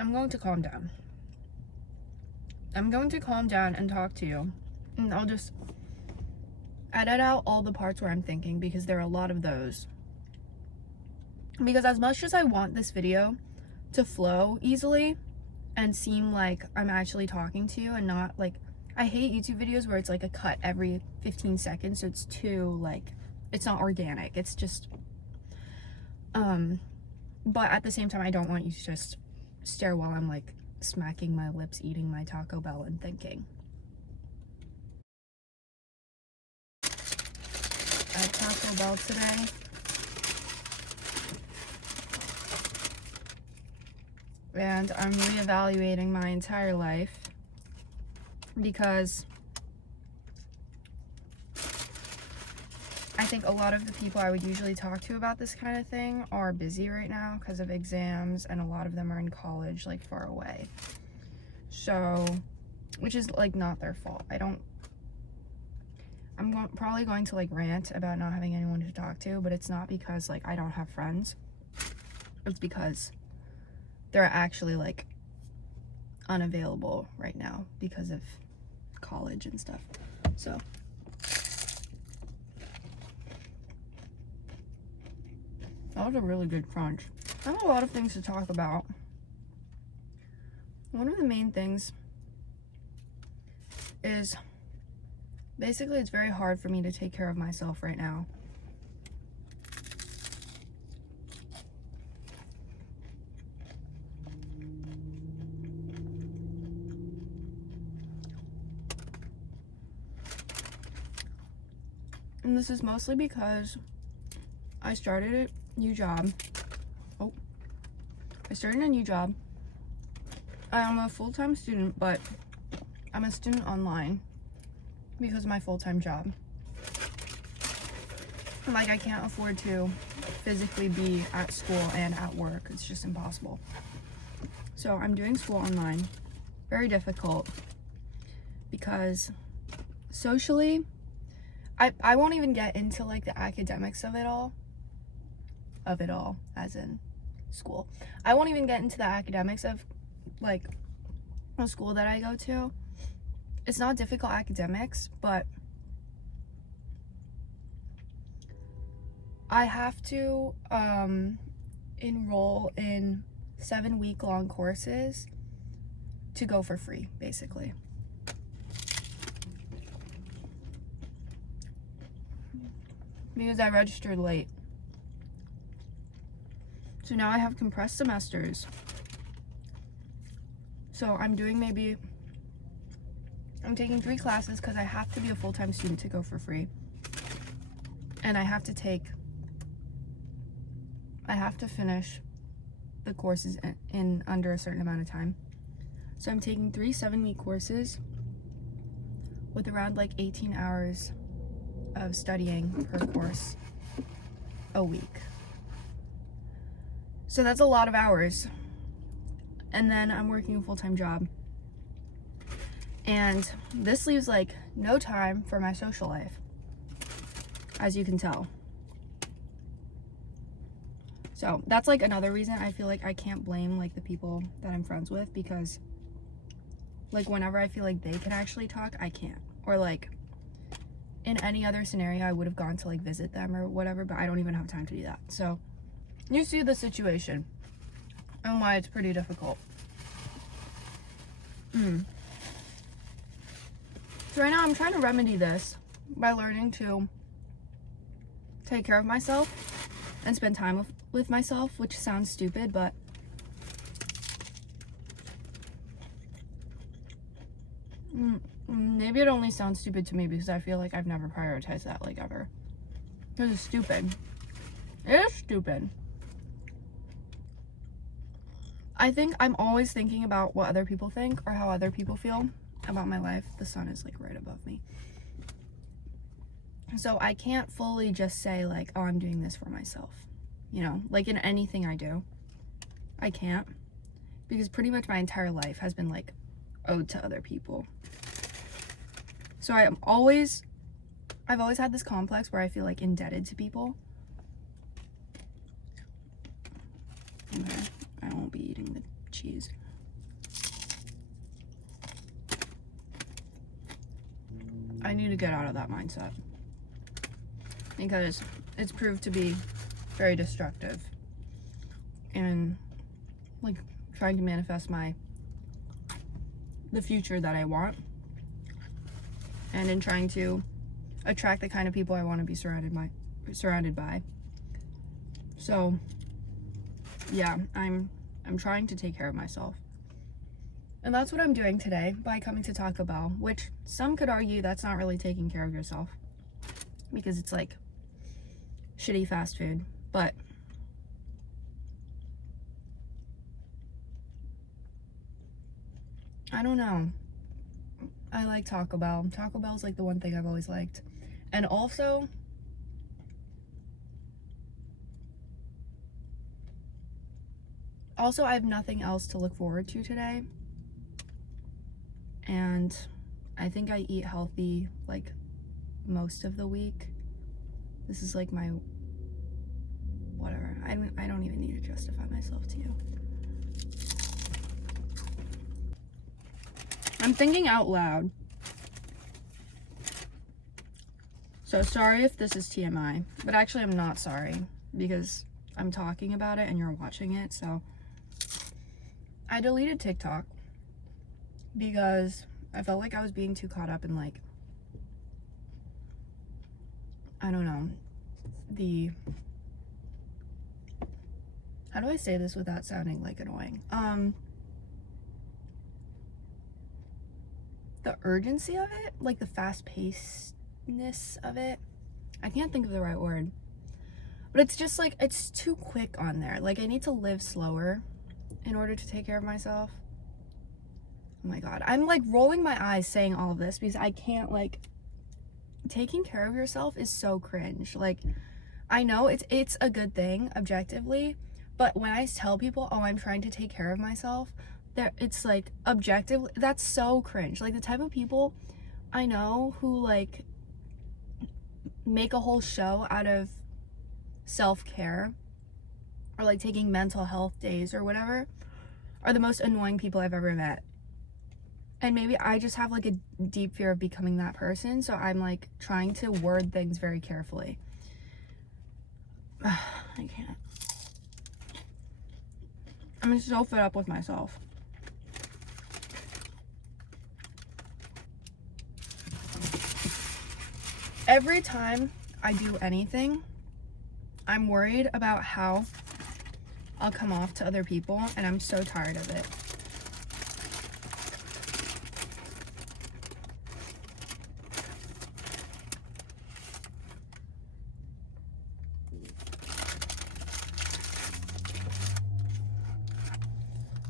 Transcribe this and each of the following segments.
I'm going to calm down. I'm going to calm down and talk to you. And I'll just edit out all the parts where I'm thinking, because there are a lot of those. Because as much as I want this video to flow easily and seem like I'm actually talking to you and not like, I hate YouTube videos where it's like a cut every 15 seconds, so it's too like, it's not organic, it's just but at the same time I don't want you to just stare while I'm like smacking my lips, eating my Taco Bell and thinking. I had Taco Bell today. And I'm reevaluating my entire life because I think a lot of the people I would usually talk to about this kind of thing are busy right now because of exams, and a lot of them are in college, like far away. So, which is like not their fault. Probably going to like rant about not having anyone to talk to, but it's not because like I don't have friends. It's because they're actually like unavailable right now because of college and stuff. So that was a really good crunch. I have a lot of things to talk about. One of the main things is basically it's very hard for me to take care of myself right now. And this is mostly because I started a new job. I am a full-time student, but I'm a student online because of my full-time job. Like, I can't afford to physically be at school and at work. It's just impossible. So I'm doing school online. Very difficult because socially, I won't even get into like the academics of it all, as in school. I won't even get into the academics of like the school that I go to. It's not difficult academics, but I have to enroll in 7-week-long courses to go for free, basically. Because I registered late. So now I have compressed semesters. So I'm taking 3 classes because I have to be a full-time student to go for free. And I have to finish the courses in under a certain amount of time. So I'm taking 3 7-week courses with around like 18 hours of studying per course a week. So that's a lot of hours. And then I'm working a full-time job. And this leaves like no time for my social life, as you can tell. So that's like another reason I feel like I can't blame like the people that I'm friends with, because like whenever I feel like they can actually talk, I can't. Or like in any other scenario, I would have gone to like visit them or whatever, but I don't even have time to do that. So you see the situation and why it's pretty difficult. So right now I'm trying to remedy this by learning to take care of myself and spend time with myself, which sounds stupid, but maybe it only sounds stupid to me because I feel like I've never prioritized that like ever. Because it's stupid. It is stupid. I think I'm always thinking about what other people think or how other people feel about my life. The sun is like right above me. So I can't fully just say like, oh, I'm doing this for myself. You know, like in anything I do. I can't. Because pretty much my entire life has been like owed to other people. So I've always had this complex where I feel like indebted to people. Okay, I won't be eating the cheese. I need to get out of that mindset because it's proved to be very destructive in like trying to manifest the future that I want, and in trying to attract the kind of people I want to be surrounded by. So yeah, I'm trying to take care of myself. And that's what I'm doing today by coming to Taco Bell, which some could argue that's not really taking care of yourself because it's like shitty fast food. But I don't know. I like Taco Bell. Taco Bell's like the one thing I've always liked. And also, I have nothing else to look forward to today. And I think I eat healthy like most of the week. This is like my whatever. I don't even need to justify myself to you. I'm thinking out loud. So sorry if this is TMI, but actually I'm not sorry because I'm talking about it and you're watching it. So I deleted TikTok because I felt like I was being too caught up in like, I don't know, how do I say this without sounding like annoying? The urgency of it, like the fast-pacedness of it. I can't think of the right word, but it's just like, it's too quick on there. Like I need to live slower in order to take care of myself. Oh my God, I'm like rolling my eyes saying all of this because I can't, like, taking care of yourself is so cringe. Like, I know it's a good thing objectively, but when I tell people, oh, I'm trying to take care of myself, it's like objectively, that's so cringe. Like the type of people I know who like make a whole show out of self-care or like taking mental health days or whatever are the most annoying people I've ever met. And maybe I just have like a deep fear of becoming that person, so I'm like trying to word things very carefully. I can't. I'm just so fed up with myself. Every time I do anything, I'm worried about how I'll come off to other people, and I'm so tired of it.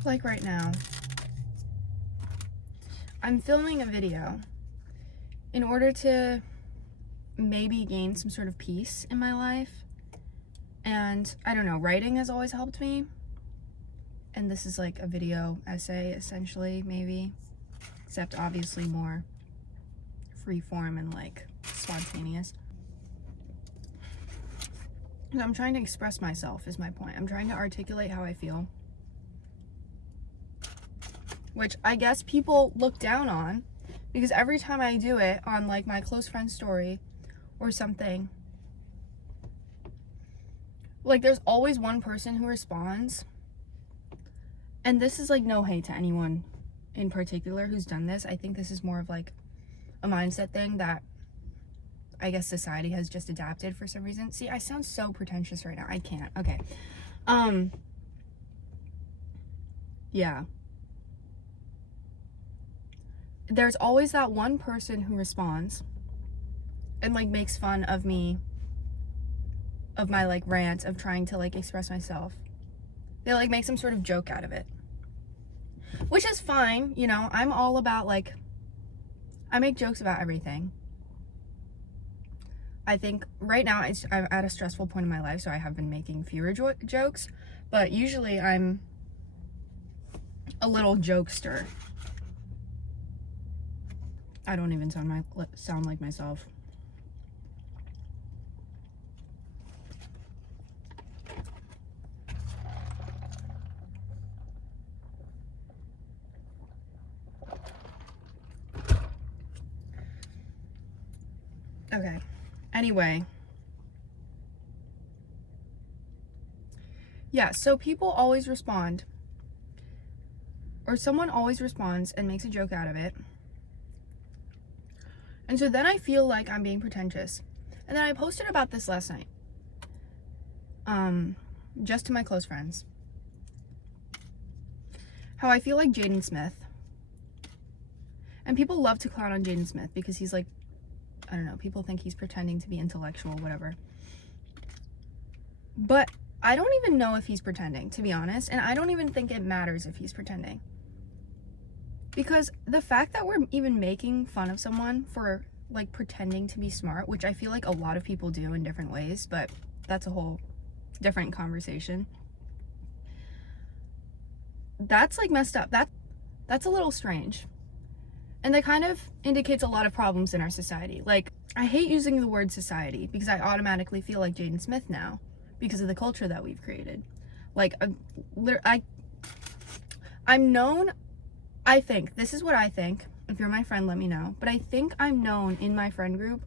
Like right now, I'm filming a video in order to maybe gain some sort of peace in my life. And I don't know, writing has always helped me. And this is like a video essay, essentially, maybe. Except obviously more freeform and like spontaneous. And I'm trying to express myself is my point. I'm trying to articulate how I feel. Which I guess people look down on because every time I do it on like my close friend's story or something, like there's always one person who responds. And this is like no hate to anyone in particular who's done this. I think this is more of like a mindset thing that I guess society has just adapted for some reason. See, I sound so pretentious right now. I can't. Okay. Yeah. There's always that one person who responds and like makes fun of me, of my like rant of trying to like express myself. They like make some sort of joke out of it, which is fine. You know, I'm all about like, I make jokes about everything. I think right now I'm at a stressful point in my life, so I have been making fewer jokes, but usually I'm a little jokester. I don't even sound like myself. Okay. Anyway. Yeah, so people always respond, or someone always responds and makes a joke out of it. And so then I feel like I'm being pretentious. And then I posted about this last night. Just to my close friends. How I feel like Jaden Smith. And people love to clown on Jaden Smith because he's like, I don't know, people think he's pretending to be intellectual, whatever. But I don't even know if he's pretending, to be honest. And I don't even think it matters if he's pretending. Because the fact that we're even making fun of someone for like pretending to be smart, which I feel like a lot of people do in different ways, but that's a whole different conversation. That's like messed up. That's a little strange. And that kind of indicates a lot of problems in our society. Like, I hate using the word society because I automatically feel like Jaden Smith now because of the culture that we've created. Like, I'm known, I think, this is what I think. If you're my friend, let me know. But I think I'm known in my friend group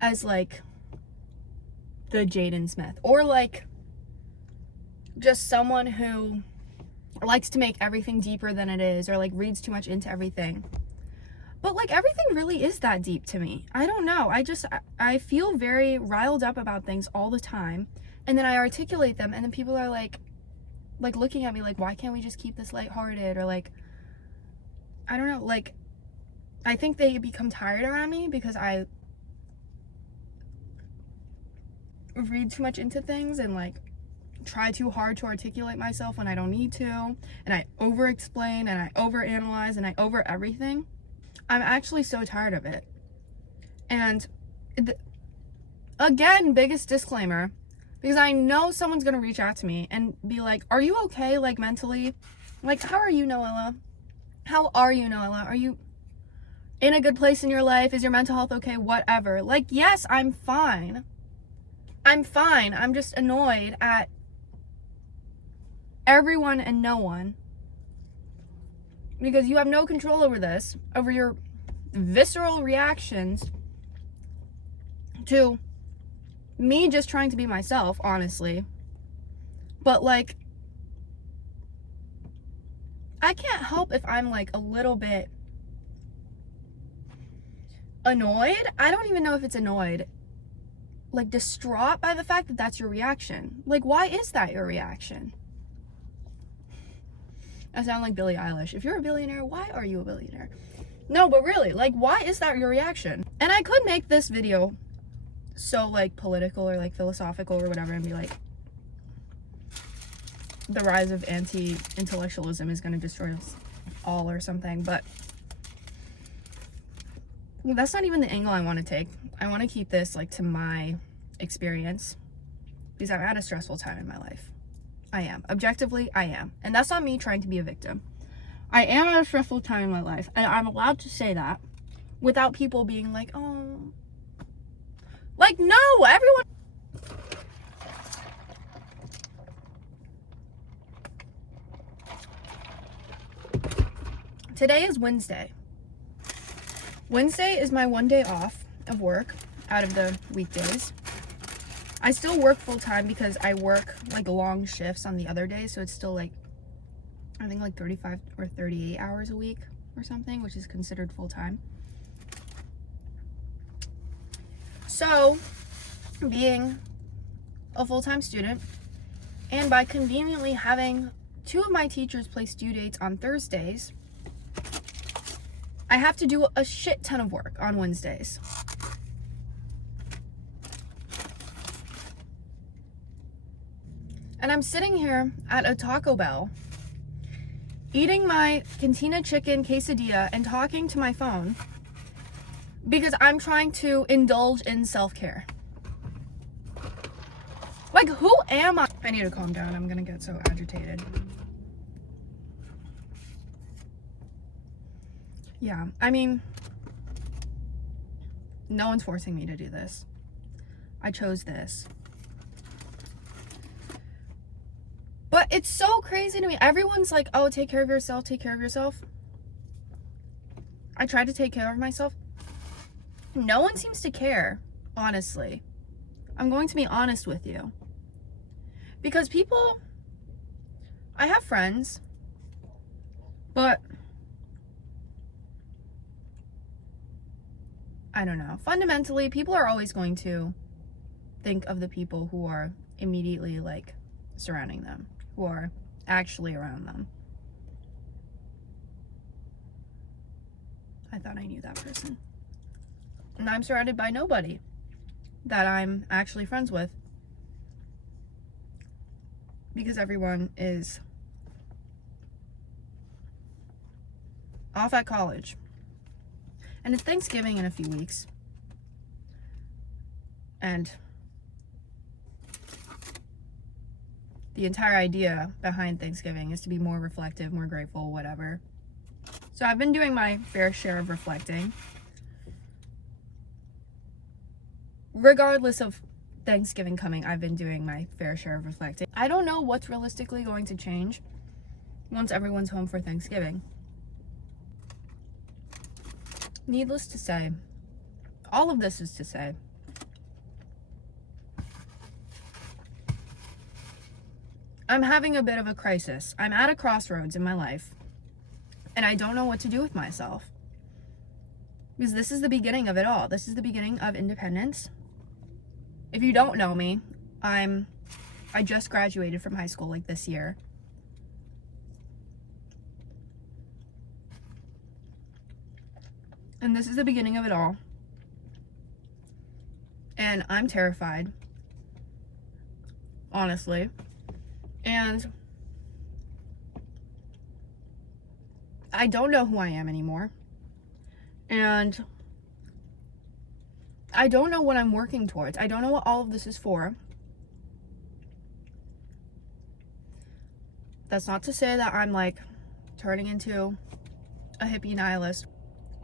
as like the Jaden Smith, or like just someone who likes to make everything deeper than it is, or like reads too much into everything. But like everything really is that deep to me. I don't know. I feel very riled up about things all the time, and then I articulate them, and then people are like looking at me like, why can't we just keep this lighthearted? Or like, I don't know, like I think they become tired around me because I read too much into things and like try too hard to articulate myself when I don't need to, and I over explain and I over analyze and I over everything. I'm actually so tired of it. And again, biggest disclaimer, because I know someone's gonna reach out to me and be like, are you okay, like mentally? Like, how are you, Noella? How are you, Noella? Are you in a good place in your life? Is your mental health okay? Whatever. Like, yes, I'm fine. I'm fine. I'm just annoyed at everyone and no one. Because you have no control over this, over your visceral reactions to me just trying to be myself, honestly. But like, I can't help if I'm like a little bit annoyed. I don't even know if it's annoyed. Like distraught by the fact that that's your reaction. Like, why is that your reaction? I sound like Billie Eilish. If you're a billionaire, why are you a billionaire? No, but really, like, why is that your reaction? And I could make this video so like political or like philosophical or whatever and be like, the rise of anti-intellectualism is going to destroy us all or something, but that's not even the angle I want to take. I want to keep this like to my experience because I'm at a stressful time in my life. I am. Objectively, I am. And that's not me trying to be a victim. I am at a stressful time in my life, and I'm allowed to say that without people being like, oh. Like, no, everyone. Today is Wednesday. Wednesday is my one day off of work out of the weekdays. I still work full time because I work like long shifts on the other days, so it's still like, I think like 35 or 38 hours a week or something, which is considered full time. So, being a full-time student, and by conveniently having two of my teachers place due dates on Thursdays, I have to do a shit ton of work on Wednesdays. And I'm sitting here at a Taco Bell, eating my Cantina chicken quesadilla and talking to my phone because I'm trying to indulge in self-care. Like, who am I? I need to calm down. I'm gonna get so agitated. Yeah, I mean, no one's forcing me to do this. I chose this. But it's so crazy to me. Everyone's like, oh, take care of yourself, take care of yourself. I try to take care of myself. No one seems to care, honestly. I'm going to be honest with you. Because people, I have friends, but I don't know. Fundamentally, people are always going to think of the people who are immediately like surrounding them, who are actually around them. I thought I knew that person. And I'm surrounded by nobody that I'm actually friends with, because everyone is off at college. And it's Thanksgiving in a few weeks. And the entire idea behind Thanksgiving is to be more reflective, more grateful, whatever. So I've been doing my fair share of reflecting. Regardless of Thanksgiving coming, I've been doing my fair share of reflecting. I don't know what's realistically going to change once everyone's home for Thanksgiving. Needless to say, all of this is to say, I'm having a bit of a crisis. I'm at a crossroads in my life, and I don't know what to do with myself. Because this is the beginning of it all. This is the beginning of independence. If you don't know me, I just graduated from high school like this year. And this is the beginning of it all. And I'm terrified, honestly. And I don't know who I am anymore. And I don't know what I'm working towards. I don't know what all of this is for. That's not to say that I'm like turning into a hippie nihilist.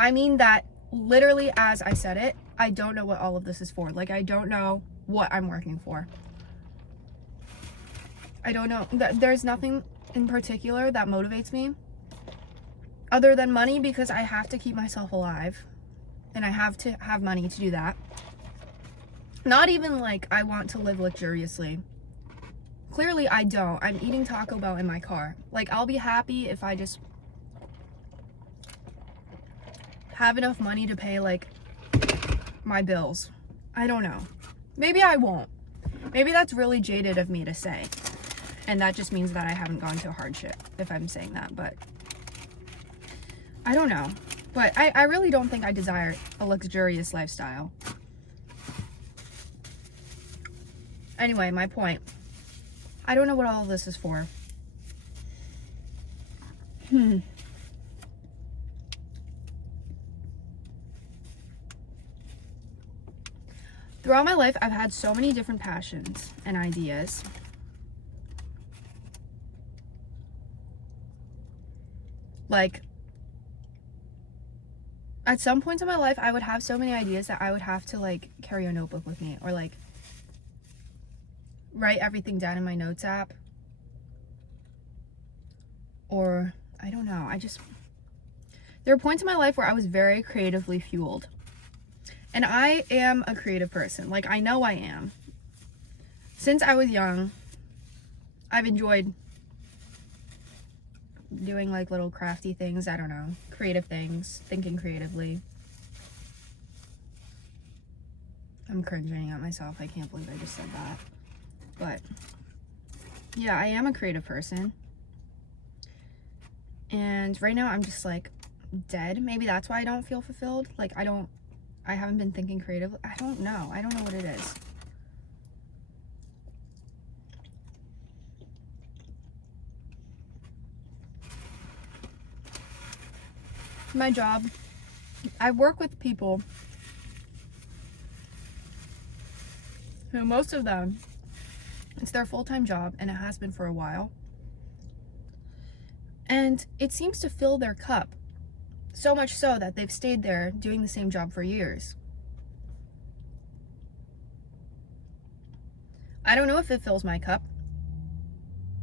I mean that literally as I said it, I don't know what all of this is for. Like, I don't know what I'm working for. I don't know. There's nothing in particular that motivates me other than money, because I have to keep myself alive and I have to have money to do that. Not even like I want to live luxuriously. Clearly I don't. I'm eating Taco Bell in my car. Like, I'll be happy if I just have enough money to pay like my bills. I don't know. Maybe I won't. Maybe that's really jaded of me to say. And that just means that I haven't gone to hardship if I'm saying that, but I don't know. But I really don't think I desire a luxurious lifestyle. Anyway, my point. I don't know what all of this is for. Throughout my life, I've had so many different passions and ideas. Like, at some points in my life, I would have so many ideas that I would have to, like, carry a notebook with me. Or, like, write everything down in my notes app. Or, I don't know. There are points in my life where I was very creatively fueled. And I am a creative person. Like, I know I am. Since I was young, I've enjoyed doing like little crafty things. I don't know. Creative things. Thinking creatively. I'm cringing at myself. I can't believe I just said that. But yeah, I am a creative person. And right now I'm just like dead. Maybe that's why I don't feel fulfilled. Like, I haven't been thinking creatively. I don't know what it is. My job, I work with people who, most of them, it's their full-time job, and it has been for a while. And it seems to fill their cup. So much so that they've stayed there doing the same job for years. I don't know if it fills my cup.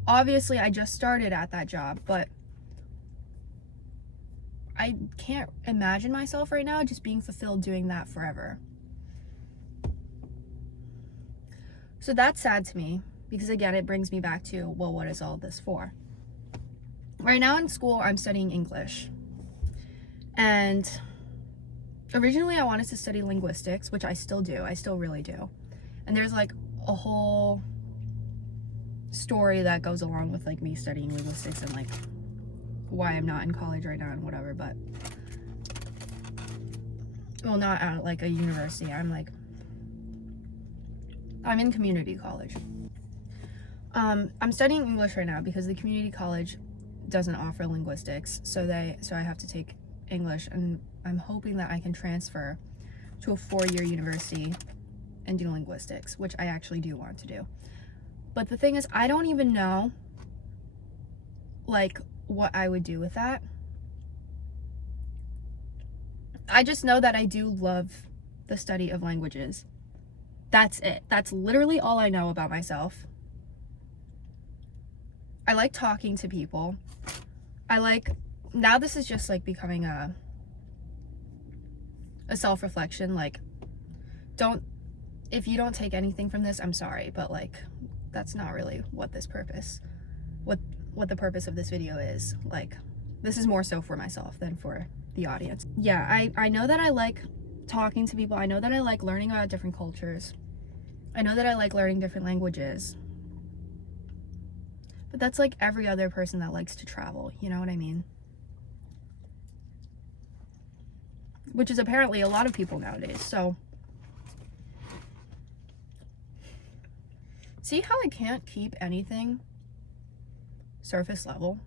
Obviously, I just started at that job, but I can't imagine myself right now just being fulfilled doing that forever. So that's sad to me, because again, it brings me back to, well, what is all this for? Right now in school, I'm studying English. And originally I wanted to study linguistics, which I still do. I still really do. And there's like a whole story that goes along with like me studying linguistics and like why I'm not in college right now and whatever, but well, not at like a university. I'm in community college. I'm studying English right now because the community college doesn't offer linguistics, so I have to take English, and I'm hoping that I can transfer to a 4-year university and do linguistics, which I actually do want to do. But the thing is, I don't even know like what I would do with that. I just know that I do love the study of languages. That's it. That's literally all I know about myself. I like talking to people. Now this is just like becoming a self-reflection. Like, if you don't take anything from this, I'm sorry, but like, that's not really what the purpose of this video is. Like, this is more so for myself than for the audience. Yeah, I know that I like talking to people. I know that I like learning about different cultures. I know that I like learning different languages. But that's like every other person that likes to travel, you know what I mean? Which is apparently a lot of people nowadays, so. See how I can't keep anything surface level?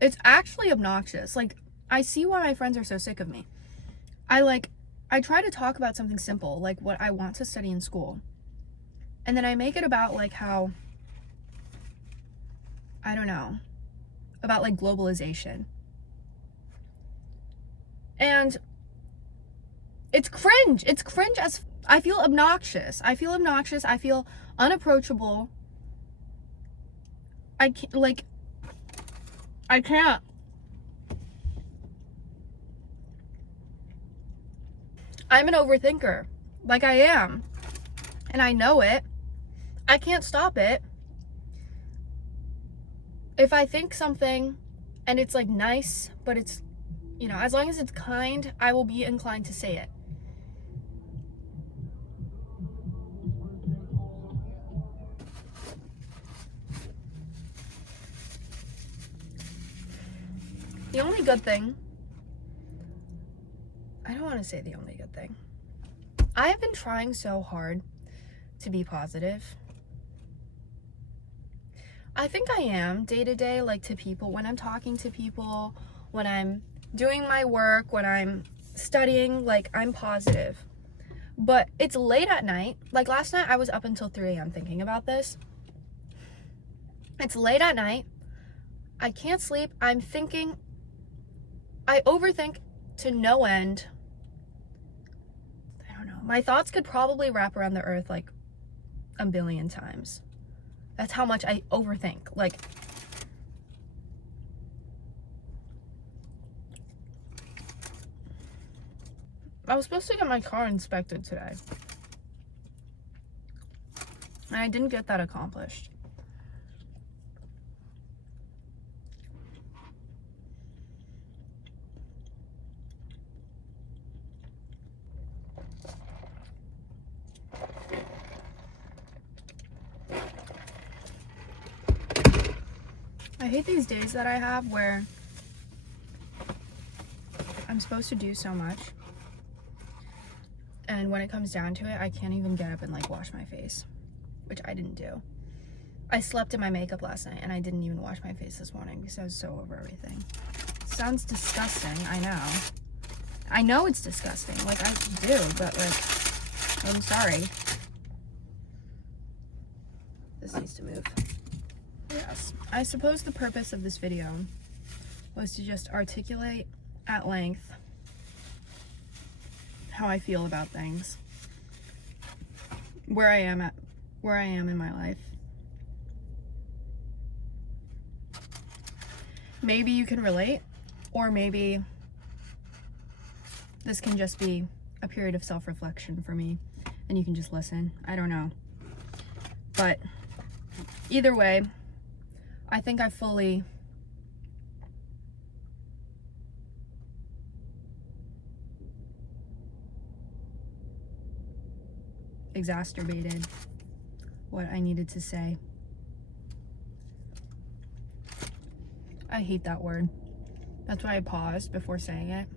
It's actually obnoxious. Like, I see why my friends are so sick of me. I try to talk about something simple, like what I want to study in school. And then I make it about like how, I don't know, about like globalization. And it's cringe. It's cringe as I feel obnoxious. I feel unapproachable. I can't. I'm an overthinker. Like, I am. And I know it. I can't stop it. If I think something and it's like nice, but it's, you know, as long as it's kind, I will be inclined to say it. The only good thing, I don't want to say the only good thing. I have been trying so hard to be positive. I think I am day to day, like to people, when I'm talking to people, when I'm doing my work, when I'm studying, like I'm positive. But it's late at night. Like last night I was up until 3 a.m. thinking about this. It's late at night. I can't sleep. I'm thinking, I overthink to no end. I don't know. My thoughts could probably wrap around the earth like a billion times. That's how much I overthink. Like, I was supposed to get my car inspected today, and I didn't get that accomplished. I hate these days that I have where I'm supposed to do so much, and when it comes down to it, I can't even get up and like wash my face, which I didn't do. I slept in my makeup last night and I didn't even wash my face this morning because I was so over everything. Sounds disgusting, I know. I know it's disgusting, like I do, but like, I'm sorry. This needs to move. Yes, I suppose the purpose of this video was to just articulate at length how I feel about things, where I am in my life. Maybe you can relate, or maybe this can just be a period of self-reflection for me, and you can just listen. I don't know. But either way, I think I fully exacerbated what I needed to say. I hate that word. That's why I paused before saying it.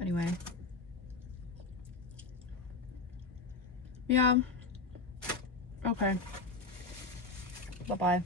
Anyway. Yeah. Okay. Bye-bye.